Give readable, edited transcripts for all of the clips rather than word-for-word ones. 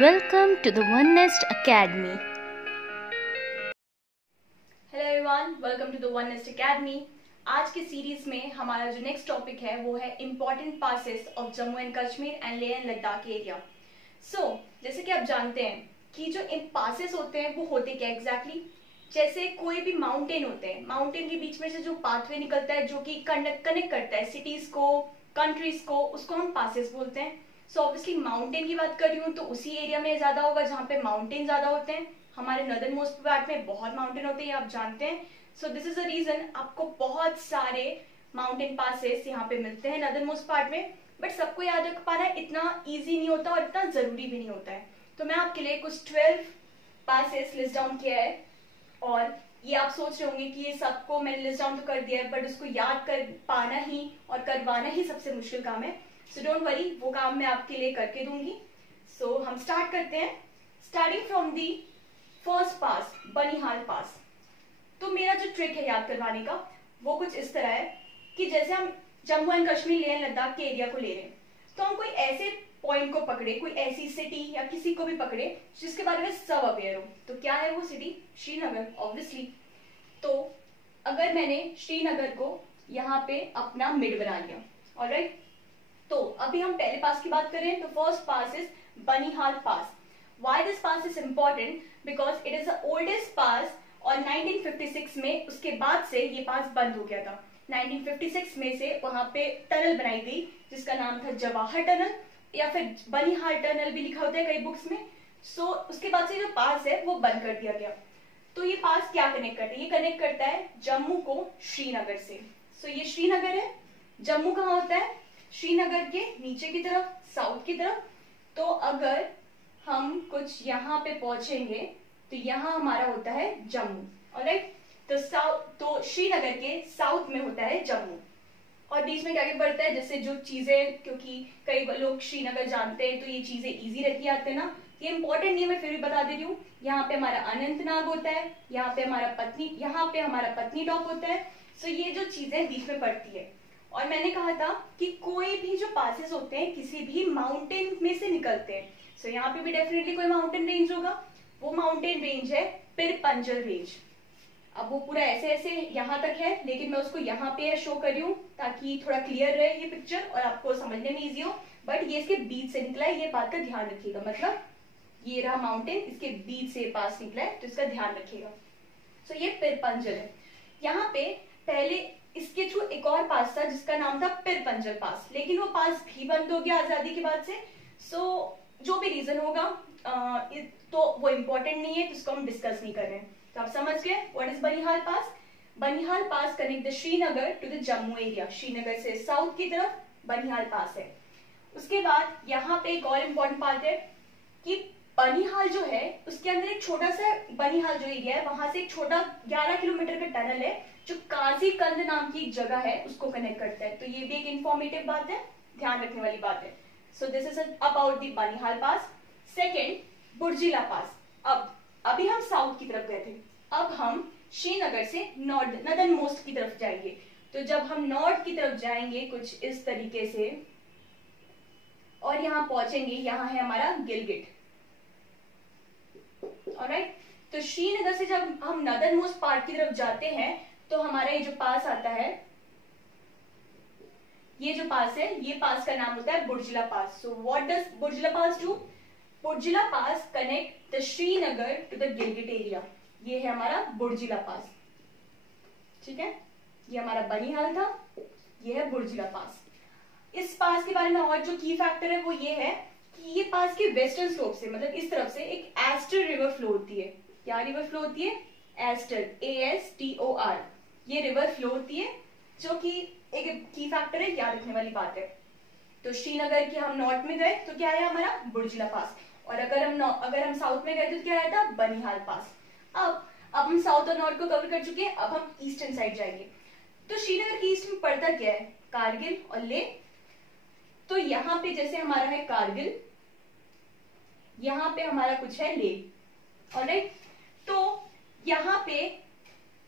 Welcome to the One Nest Academy. Hello everyone, welcome to the one nest academy. आज के series में हमारा जो नेक्स्ट टॉपिक है वो है important passes of Jammu and Kashmir and Leh and Ladakh area. जैसे कि आप जानते हैं कि जो इन पासेस होते हैं वो होते क्या एग्जैक्टली जैसे कोई भी माउंटेन होते हैं, माउंटेन के बीच में से जो पाथवे निकलता है जो कि कनेक्ट करता है सिटीज को, कंट्रीज को, उसको हम पासेस बोलते हैं। ऑब्वियसली माउंटेन की बात कर रही हूँ तो उसी एरिया में ज्यादा होगा जहाँ पे माउंटेन ज्यादा होते हैं। हमारे नॉर्दर्न मोस्ट पार्ट में बहुत माउंटेन होते हैं, आप जानते हैं। दिस इज द रीजन आपको बहुत सारे माउंटेन पासेस यहाँ पे मिलते हैं नॉर्दर्न मोस्ट पार्ट में। बट सबको याद रख पाना इतना ईजी नहीं होता और इतना जरूरी भी नहीं होता है। तो मैं आपके लिए कुछ 12 पासेस लिस्ट डाउन किया है और ये आप सोच रहे होंगे कि ये सबको मैंने लिस्ट डाउन तो कर दिया है बट उसको याद कर पाना ही और करवाना ही सबसे मुश्किल काम है। डोंट वरी, वो काम मैं आपके लिए करके दूंगी। हम स्टार्ट करते हैं, starting from the first pass, Banihal पास। तो मेरा जो ट्रिक है याद करवाने का वो कुछ इस तरह है कि जैसे हम जम्मू एंड कश्मीर लेह लद्दाख के एरिया को ले रहे हैं तो हम कोई ऐसे पॉइंट को पकड़े, कोई ऐसी सिटी या किसी को भी पकड़े जिसके बारे में सब अवेयर हो। तो क्या है वो सिटी? श्रीनगर, ऑब्वियसली। तो अगर मैंने श्रीनगर को यहाँ पे अपना मिड बना लिया, ऑलराइट। तो अभी हम पहले पास की बात करें तो first pass is Banihal pass. Why this pass is important? Because it is the oldest pass और 1956 में उसके बाद से ये पास बंद हो गया था। 1956 में से वहां पे टनल बनाई गई जिसका नाम था जवाहर टनल या फिर बनिहाल टनल भी लिखा होता है कई बुक्स में। उसके बाद से जो पास है वो बंद कर दिया गया। तो ये पास क्या कनेक्ट करता है? ये कनेक्ट करता है जम्मू को श्रीनगर से। ये श्रीनगर है। जम्मू कहाँ होता है? श्रीनगर के नीचे की तरफ, साउथ की तरफ। तो अगर हम कुछ यहाँ पे पहुंचेंगे तो यहाँ हमारा होता है जम्मू, ऑलराइट। तो श्रीनगर के साउथ में होता है जम्मू और बीच में क्या क्या पड़ता है, जैसे जो चीजें, क्योंकि कई लोग श्रीनगर जानते हैं तो ये चीजें इजी रहती आते हैं ना, ये इंपॉर्टेंट नहीं है, मैं फिर भी बता दे रही हूँ। यहाँ पे हमारा अनंतनाग होता है, यहाँ पे हमारा पत्नी टॉप होता है। ये जो चीजें बीच में पड़ती है। और मैंने कहा था कि कोई भी जो पासेस होते हैं किसी भी माउंटेन में से निकलते हैं। यहाँ पे भी डेफिनेटली कोई माउंटेन रेंज होगा। वो माउंटेन रेंज है पिरपंजल रेंज। अब वो पूरा ऐसे ऐसे यहाँ तक है लेकिन मैं उसको यहाँ पे शो कर रही हूँ ताकि थोड़ा क्लियर रहे ये पिक्चर और आपको समझने में इजी हो। बट ये इसके बीच से निकला है, ये बात का ध्यान रखिएगा। मतलब ये रहा माउंटेन, इसके बीच से पास निकला है तो इसका ध्यान रखिएगा। ये पिरपंजल है। यहाँ पे पहले इसके थ्रू एक और पास था जिसका नाम था पिरपंजल पास, लेकिन वो पास भी बंद हो गया आजादी के बाद से। जो भी रीजन होगा तो वो इम्पोर्टेंट नहीं है, तो इसको हम डिस्कस नहीं कर रहे हैं। तो आप समझ गए what is Banihal pass. Banihal pass connect the Srinagar to the Jammu area. Srinagar से साउथ की तरफ बनिहाल पास है। उसके बाद यहाँ पे एक और इम्पोर्टेंट बात है कि बनिहाल जो है उसके अंदर एक छोटा सा बनिहाल जो एरिया है वहां से एक छोटा 11 किलोमीटर का टनल है जो काजीकंद नाम की एक जगह है उसको कनेक्ट करता है। तो ये भी एक इंफॉर्मेटिव बात है, ध्यान रखने वाली बात है। This is about the Banihal pass. Second, Burzila pass. अभी हम साउथ की तरफ गए थे, अब हम श्रीनगर से नॉर्दर्न मोस्ट की तरफ जाएंगे। तो जब हम नॉर्थ की तरफ जाएंगे कुछ इस तरीके से और यहाँ पहुंचेंगे, यहाँ है हमारा गिलगिट, ऑलराइट। तो श्रीनगर से जब हम नॉर्दर्न मोस्ट पार्ट की तरफ जाते हैं तो हमारा ये जो पास आता है, ये जो पास है, ये पास का नाम होता है Burzila pass. What does Burzila pass do? Burzila pass connect the Srinagar to the Gilgit area. ये है हमारा बुर्जिला पास, ठीक है। ये हमारा बनिहाल था, ये है बुर्जिला पास। इस पास के बारे में और जो की फैक्टर है वो ये है कि ये पास के वेस्टर्न स्लोप से, मतलब इस तरफ से एक एस्टर रिवर फ्लो होती है। क्या रिवर फ्लो होती है? एस्टर, ASTOR। ये रिवर फ्लो होती है जो कि एक की फैक्टर है, याद रखने वाली बात है। तो श्रीनगर के हम नॉर्थ में गए तो क्या है हमारा बुर्जिला पास, और अगर हम साउथ में गए तो क्या आया था? बनिहाल पास। अब हम साउथ और नॉर्थ को कवर कर चुके हैं, अब हम ईस्टर्न साइड जाएंगे। तो श्रीनगर के ईस्ट में पड़ता क्या है? कारगिल और लेह। तो यहाँ पे जैसे हमारा है कारगिल, यहाँ पे हमारा कुछ है लेह, ऑलराइट। तो यहाँ पे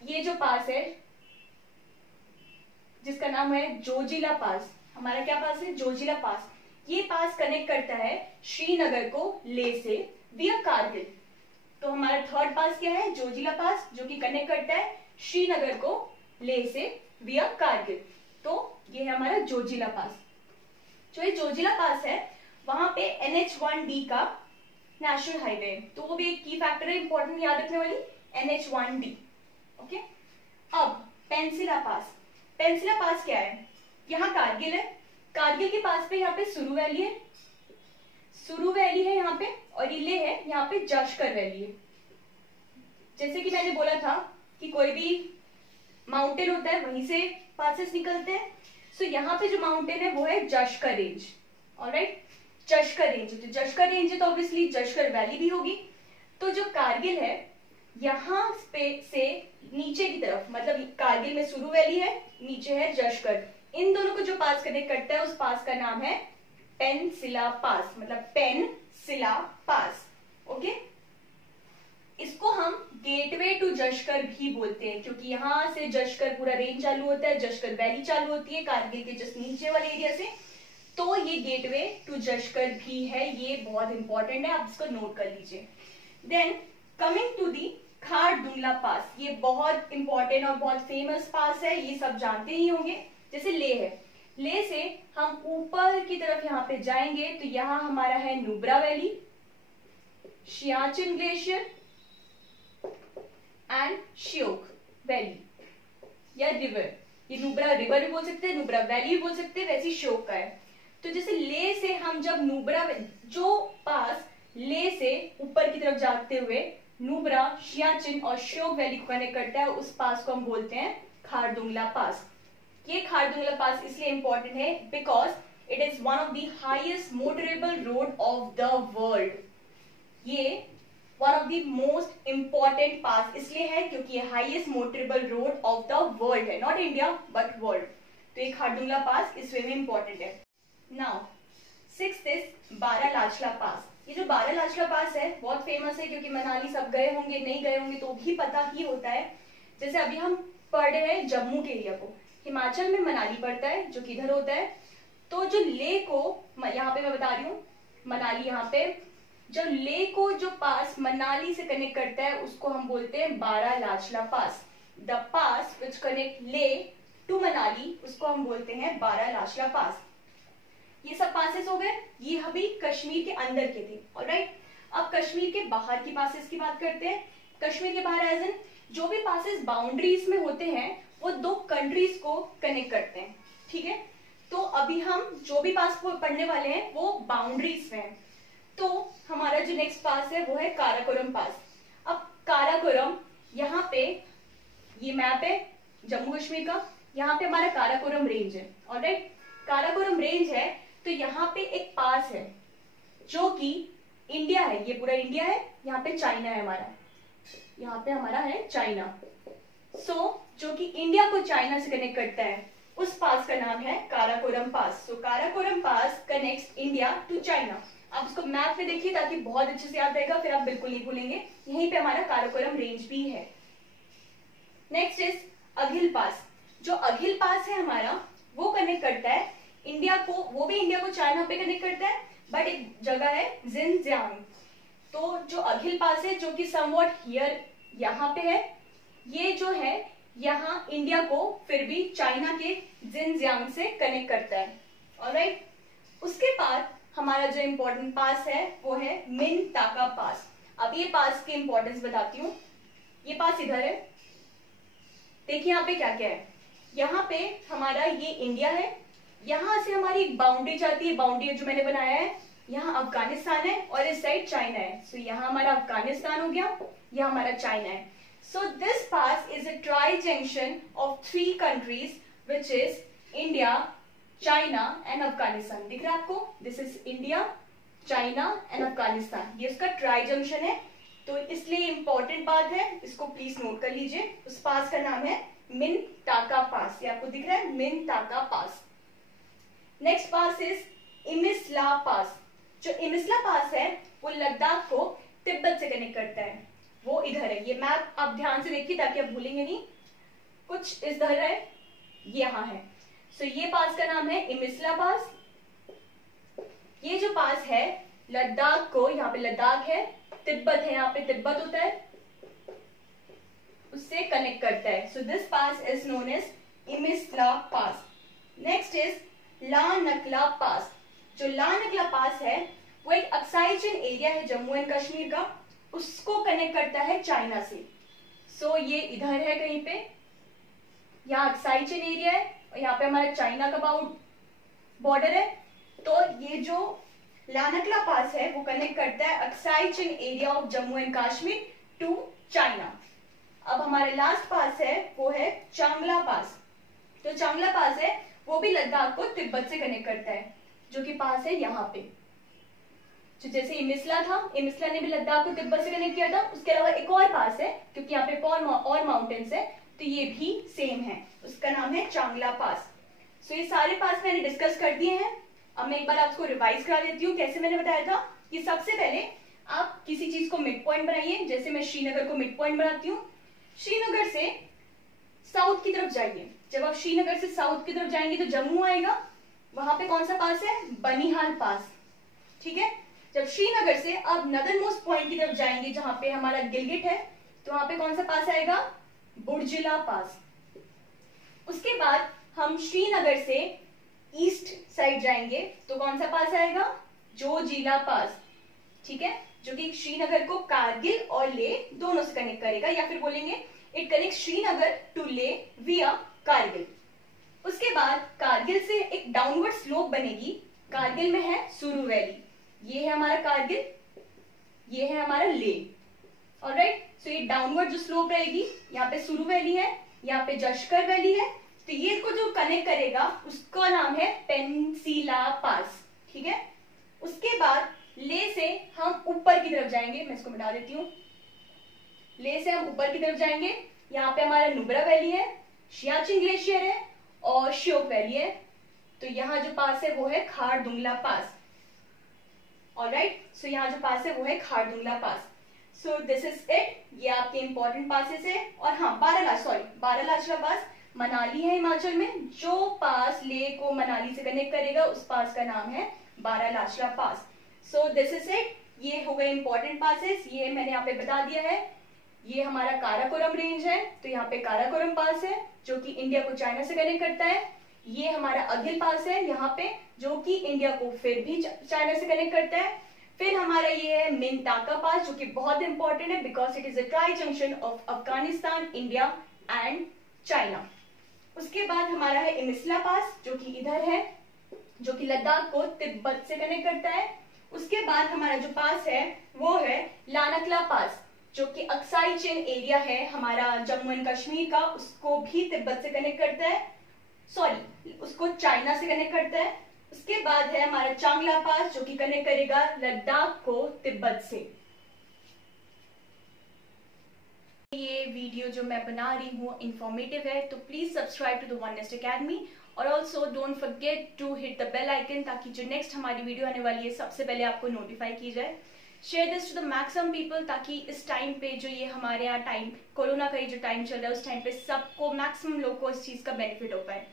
ये जो पास है जिसका नाम है जोजिला पास, हमारा क्या पास है? जोजिला पास। ये पास कनेक्ट करता है श्रीनगर को लेह से विया कारगिल। तो हमारा थर्ड पास क्या है, जोजिला पास, जो कि कनेक्ट करता है श्रीनगर को लेह से विया कारगिल। तो ये है हमारा जोजिला पास। जो ये जोजिला पास है वहां पे NH1D का नेशनल हाईवे, तो वो भी एक की फैक्टर है इंपॉर्टेंट याद रखने वाली, NH1D। ओके, अब पेंसिला पास। पेंसिला पास क्या है, यहाँ कारगिल है, कारगिल के पास पे यहाँ पे सुरू वैली है, सुरू वैली है यहाँ पे, और ये लेह है, यहाँ पे जश्कर वैली है। जैसे कि मैंने बोला था कि कोई भी माउंटेन होता है वहीं से पासेस निकलते हैं। सो यहाँ पे जो माउंटेन है वो है जश्कर रेंज। ऑलराइट, जश्कर रेंज, तो जश्कर रेंज है तो ऑब्वियसली जश्कर वैली भी होगी। तो जो कारगिल है यहाँ से नीचे की तरफ, मतलब कारगिल में सुरू वैली है, नीचे है जश्कर, इन दोनों को जो पास कनेक्ट करता है उस पास का नाम है पेंसिला पास, मतलब पेंसिला पास। ओके, इसको हम गेटवे टू जश्कर भी बोलते हैं, क्योंकि यहाँ से जश्कर पूरा रेंज चालू होता है, जश्कर वैली चालू होती है कारगिल के जस्ट नीचे वाले एरिया से। तो ये गेटवे टू जश्कर भी है, ये बहुत इंपॉर्टेंट है, आप इसको नोट कर लीजिए। Then coming to the Khardungla pass, ये बहुत इंपॉर्टेंट और बहुत फेमस पास है, ये सब जानते ही होंगे। जैसे लेह है, लेह से हम ऊपर की तरफ यहाँ पे जाएंगे तो यहाँ हमारा है Nubra valley, Siachen glacier and Shyok valley या रिवर। ये नुब्रा रिवर भी बोल सकते हैं, नुब्रा वैली भी बोल सकते हैं, वैसी श्योक का है। तो जैसे ले से हम जब नुब्रा, जो पास ले से ऊपर की तरफ जाते हुए नुब्रा, सियाचिन और श्योक वैली को कनेक्ट करता है, उस पास को हम बोलते हैं खारदुंगला पास। ये खारदुंगला पास इसलिए इंपॉर्टेंट है because it is one of the highest motorable road of the world. ये one of the most important pass इसलिए है क्योंकि ये highest motorable road of the world है, नॉट इंडिया बट वर्ल्ड। तो ये खारदुंगला पास इस वे में इंपॉर्टेंट है। Now sixth is Baralachala pass. ये जो बारालाचला पास है बहुत फेमस है, क्योंकि मनाली सब गए होंगे, नहीं गए होंगे तो भी पता ही होता है। जैसे अभी हम पढ़ रहे हैं जम्मू के एरिया को, हिमाचल में मनाली पड़ता है जो कि इधर होता है। तो जो ले को, यहाँ पे मैं बता रही हूँ मनाली, यहाँ पे जो ले को जो पास मनाली से कनेक्ट करता है उसको हम बोलते हैं बारालाचला पास। द पास विच कनेक्ट ले टू मनाली उसको हम बोलते हैं बारालाचला पास। ये सब पासेस हो गए, ये अभी कश्मीर के अंदर के थे। ऑलराइट, अब कश्मीर के बाहर की पासेस की बात करते हैं। कश्मीर के बाहर एज इन जो भी पासेस बाउंड्रीज में होते हैं वो दो कंट्रीज को कनेक्ट करते हैं। ठीक है, तो अभी हम जो भी पास पढ़ने वाले हैं वो बाउंड्रीज में है। तो हमारा जो नेक्स्ट पास है वो है काराकोरम पास। अब काराकोरम, यहाँ पे ये मैप है जम्मू कश्मीर का, यहाँ पे हमारा काराकोरम रेंज है। ऑलराइट, काराकोरम रेंज है तो यहाँ पे एक पास है जो कि इंडिया है, ये पूरा इंडिया है, यहाँ पे चाइना है हमारा, यहाँ पे हमारा है चाइना। सो जो कि इंडिया को चाइना से कनेक्ट करता है उस पास का नाम है काराकोरम पास। सो काराकोरम पास कनेक्ट्स इंडिया टू चाइना। आप उसको मैप में देखिए ताकि बहुत अच्छे से याद रहेगा, फिर आप बिल्कुल नहीं भूलेंगे। यहीं पे हमारा काराकोरम रेंज भी है। नेक्स्ट इज अघिल पास। जो अघिल पास है हमारा वो कनेक्ट करता है इंडिया को, वो भी इंडिया को चाइना पे कनेक्ट करता है, बट एक जगह है जिनजियांग। तो जो अघिल पास है जो कि समवॉट हियर यहाँ पे है, ये जो है यहाँ इंडिया को फिर भी चाइना के जिनजियांग से कनेक्ट करता है। ऑलराइट, उसके बाद हमारा जो इंपॉर्टेंट पास है वो है मिन ताका पास। अब ये पास की इंपॉर्टेंस बताती हूँ। ये पास इधर है, देखिए यहाँ पे क्या क्या है। यहाँ पे हमारा ये इंडिया है, यहाँ से हमारी एक बाउंड्री जाती है, बाउंड्री जो मैंने बनाया है, यहाँ अफगानिस्तान है और इस साइड चाइना है। सो यहाँ हमारा अफगानिस्तान हो गया, यहाँ हमारा चाइना है। So this pass is a tri junction of 3 countries which is India, China and Afghanistan. दिख रहा है आपको, this is India, China and Afghanistan, ये उसका ट्राई जंक्शन है। तो इसलिए इंपॉर्टेंट बात है, इसको प्लीज नोट कर लीजिए। उस पास का नाम है मिन ताका पास, ये आपको दिख रहा है मिन ताका पास। नेक्स्ट पास इज इमिसला पास। जो इमिसला पास है वो लद्दाख को तिब्बत से कनेक्ट करता है, वो इधर है। ये मैप आप ध्यान से देखिए ताकि आप भूलेंगे नहीं। कुछ इधर है, ये यहाँ है। सो ये पास का नाम है इमिसला पास। ये जो पास है लद्दाख को, यहाँ पे लद्दाख है, तिब्बत है, यहाँ पे तिब्बत होता है, उससे कनेक्ट करता है. So this pass is known as Imisla pass. Next is La Nakla pass. जो ला नकला पास है वो एक अक्साई चिन एरिया है जम्मू एंड कश्मीर का, उसको कनेक्ट करता है चाइना से. सो ये इधर है कहीं पे, यहाँ अक्साई चिन एरिया है और यहाँ पे हमारा चाइना का बॉर्डर है. तो ये जो लानकला पास है वो कनेक्ट करता है Aksai Chin area of Jammu and Kashmir to China. अब हमारे लास्ट पास है वो है चांगला पास. जो चांगला पास है वो भी लद्दाख को तिब्बत से कनेक्ट करता है, जो कि पास है यहाँ पे. जो जैसे इमिसला था, इमिसला ने भी लद्दाख को तिब्बत से कनेक्ट किया था. उसके अलावा एक और पास है क्योंकि यहाँ पे और माउंटेन्स है, तो ये भी सेम है, उसका नाम है चांगला पास. सो ये सारे पास मैंने डिस्कस कर दिए हैं. अब मैं एक बार आपको रिवाइज करा देती हूँ. कैसे मैंने बताया था कि सबसे पहले आप किसी चीज को मिड पॉइंट बनाइए. जैसे मैं श्रीनगर को मिड पॉइंट बनाती हूँ. श्रीनगर से साउथ की तरफ जाइए. जब आप श्रीनगर से साउथ की तरफ जाएंगे तो जम्मू आएगा. वहां पे कौन सा पास है? बनिहाल पास. ठीक है. जब श्रीनगर से आप नदर मोस्ट पॉइंट की तरफ जाएंगे जहां पे हमारा गिलगिट है, तो वहां पे कौन सा पास आएगा? बुर्जिला पास. उसके बाद हम श्रीनगर से ईस्ट साइड जाएंगे तो कौन सा पास आएगा? जोजिला पास. ठीक है. जो कि श्रीनगर को कारगिल और ले दोनों से कनेक्ट करेगा, या फिर बोलेंगे इट कनेक्ट श्रीनगर टू ले विया कारगिल. उसके बाद कारगिल से एक डाउनवर्ड स्लोप बनेगी. कारगिल में है सुरू वैली, ये है हमारा कारगिल, ये है हमारा ले. ऑलराइट. सो ये डाउनवर्ड जो स्लोप रहेगी, यहाँ पे सुरू वैली है, यहाँ पे जश्कर वैली है, तो ये को जो कनेक्ट करेगा उसका नाम है पेंसिला पास. ठीक है. उसके बाद ले से हम ऊपर की तरफ जाएंगे. मैं इसको मिटा देती हूँ. ले से हम ऊपर की तरफ जाएंगे. यहाँ पे हमारा नुब्रा वैली है, सियाचिन ग्लेशियर है और श्योक वैली है. तो यहाँ जो पास है वो है खारदुंगला पास. ऑलराइट. सो यहाँ जो पास है वो है Khardungla pass. So this is it. ये आपके इंपॉर्टेंट पासेस है. और हाँ, बारालाचला पास मनाली है हिमाचल में. जो पास ले को मनाली से कनेक्ट करेगा उस पास का नाम है Baralachala pass. So this is it. ये हो गए इंपॉर्टेंट पासेस. ये मैंने यहाँ पे बता दिया है. ये हमारा काराकोरम रेंज है, तो यहाँ पे काराकोरम पास है जो कि इंडिया को चाइना से कनेक्ट करता है. ये हमारा अगिल पास है यहाँ पे, जो कि इंडिया को फिर भी चाइना से कनेक्ट करता है. फिर हमारा ये है मिंताका पास, जो कि बहुत इंपॉर्टेंट है because it is a tri junction of Afghanistan, India and China. उसके बाद हमारा है इमिसला पास, जो कि इधर है, जो कि लद्दाख को तिब्बत से कनेक्ट करता है. उसके बाद हमारा जो पास है वो है लानकला पास, जो कि अक्साई चिन एरिया है हमारा जम्मू एंड कश्मीर का, उसको भी तिब्बत से कनेक्ट करता है. सॉरी, उसको चाइना से कनेक्ट करता है. उसके बाद है हमारा चांगला पास, जो कि कनेक्ट करेगा लद्दाख को तिब्बत से. ये वीडियो जो मैं बना रही हूँ इंफॉर्मेटिव है, तो please subscribe to the one nest academy. और also don't forget to hit the bell icon, ताकि जो नेक्स्ट हमारी वीडियो आने वाली है सबसे पहले आपको नोटिफाई की जाए. Share this to the maximum people, ताकि इस टाइम पे जो ये हमारे यहाँ टाइम कोरोना का ये जो टाइम चल रहा है उस टाइम पे सबको मैक्सिमम लोग को इस चीज का बेनिफिट हो पाए.